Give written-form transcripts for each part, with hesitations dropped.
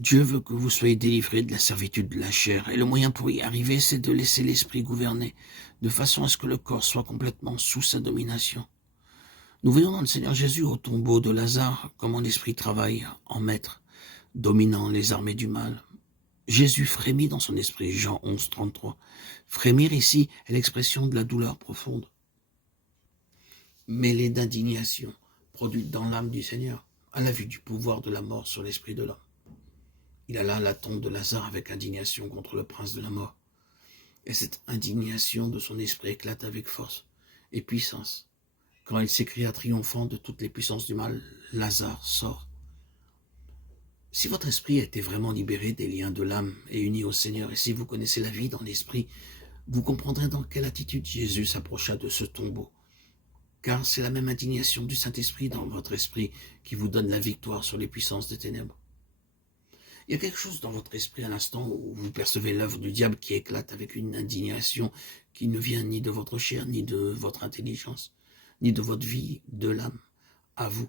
Dieu veut que vous soyez délivrés de la servitude de la chair, et le moyen pour y arriver, c'est de laisser l'esprit gouverner, de façon à ce que le corps soit complètement sous sa domination. Nous voyons dans le Seigneur Jésus au tombeau de Lazare comment l'esprit travaille en maître, dominant les armées du mal. Jésus frémit dans son esprit, Jean 11, 33. Frémir ici est l'expression de la douleur profonde, mêlée d'indignation, produite dans l'âme du Seigneur, à la vue du pouvoir de la mort sur l'esprit de l'homme. Il alla à la tombe de Lazare avec indignation contre le prince de la mort. Et cette indignation de son esprit éclate avec force et puissance. Quand il s'écria triomphant de toutes les puissances du mal, Lazare sort. Si votre esprit a été vraiment libéré des liens de l'âme et uni au Seigneur, et si vous connaissez la vie dans l'esprit, vous comprendrez dans quelle attitude Jésus s'approcha de ce tombeau. Car c'est la même indignation du Saint-Esprit dans votre esprit qui vous donne la victoire sur les puissances des ténèbres. Il y a quelque chose dans votre esprit à l'instant où vous percevez l'œuvre du diable qui éclate avec une indignation qui ne vient ni de votre chair, ni de votre intelligence, ni de votre vie, de l'âme, à vous.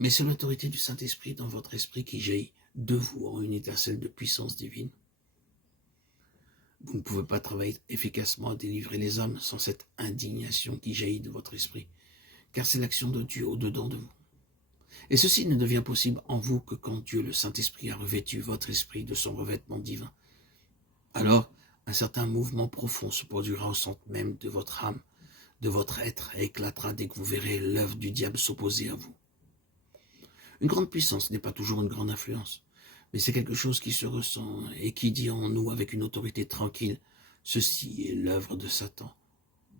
Mais c'est l'autorité du Saint-Esprit dans votre esprit qui jaillit de vous en une étincelle de puissance divine. Vous ne pouvez pas travailler efficacement à délivrer les âmes sans cette indignation qui jaillit de votre esprit, car c'est l'action de Dieu au-dedans de vous. Et ceci ne devient possible en vous que quand Dieu, le Saint-Esprit, a revêtu votre esprit de son revêtement divin. Alors, un certain mouvement profond se produira au centre même de votre âme, de votre être, et éclatera dès que vous verrez l'œuvre du diable s'opposer à vous. Une grande puissance n'est pas toujours une grande influence, mais c'est quelque chose qui se ressent et qui dit en nous avec une autorité tranquille, ceci est l'œuvre de Satan.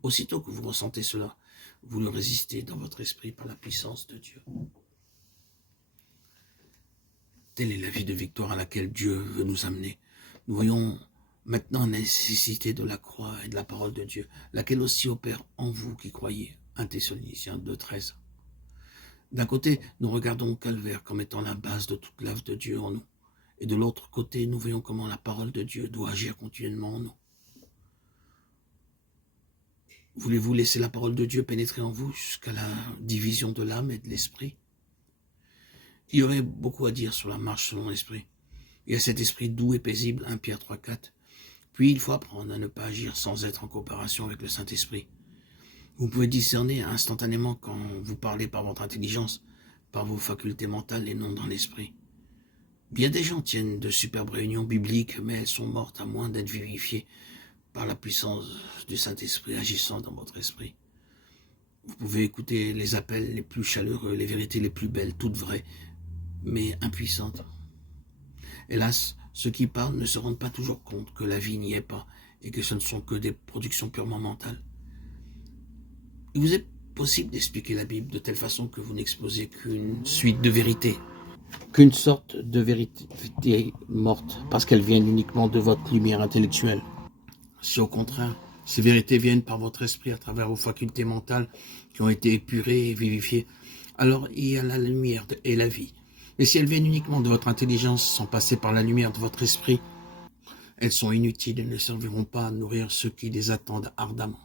Aussitôt que vous ressentez cela, vous le résistez dans votre esprit par la puissance de Dieu. Telle est la vie de victoire à laquelle Dieu veut nous amener. Nous voyons maintenant la nécessité de la croix et de la parole de Dieu, laquelle aussi opère en vous qui croyez. 1 Thessaloniciens 2,13. D'un côté, nous regardons au calvaire comme étant la base de toute l'œuvre de Dieu en nous. Et de l'autre côté, nous voyons comment la parole de Dieu doit agir continuellement en nous. Voulez-vous laisser la parole de Dieu pénétrer en vous jusqu'à la division de l'âme et de l'esprit? Il y aurait beaucoup à dire sur la marche selon l'esprit. Il y a cet esprit doux et paisible, 1 Pierre 3, 4. Puis il faut apprendre à ne pas agir sans être en coopération avec le Saint-Esprit. Vous pouvez discerner instantanément quand vous parlez par votre intelligence, par vos facultés mentales et non dans l'esprit. Bien des gens tiennent de superbes réunions bibliques, mais elles sont mortes à moins d'être vivifiées par la puissance du Saint-Esprit agissant dans votre esprit. Vous pouvez écouter les appels les plus chaleureux, les vérités les plus belles, toutes vraies, mais impuissantes. Hélas, ceux qui parlent ne se rendent pas toujours compte que la vie n'y est pas et que ce ne sont que des productions purement mentales. Il vous est possible d'expliquer la Bible de telle façon que vous n'exposez qu'une suite de vérités, qu'une sorte de vérité morte, parce qu'elles viennent uniquement de votre lumière intellectuelle. Si au contraire, ces vérités viennent par votre esprit à travers vos facultés mentales qui ont été épurées et vivifiées, alors il y a la lumière et la vie. Mais si elles viennent uniquement de votre intelligence sans passer par la lumière de votre esprit, elles sont inutiles et ne serviront pas à nourrir ceux qui les attendent ardemment.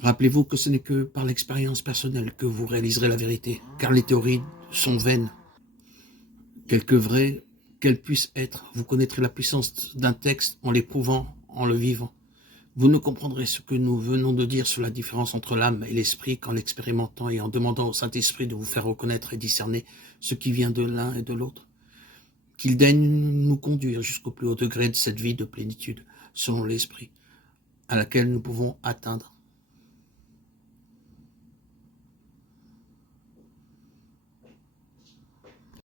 Rappelez-vous que ce n'est que par l'expérience personnelle que vous réaliserez la vérité, car les théories sont vaines. Quelque vraies qu'elles puissent être, vous connaîtrez la puissance d'un texte en l'éprouvant, en le vivant. Vous ne comprendrez ce que nous venons de dire sur la différence entre l'âme et l'esprit qu'en l'expérimentant et en demandant au Saint-Esprit de vous faire reconnaître et discerner ce qui vient de l'un et de l'autre. Qu'il daigne nous conduire jusqu'au plus haut degré de cette vie de plénitude, selon l'Esprit, à laquelle nous pouvons atteindre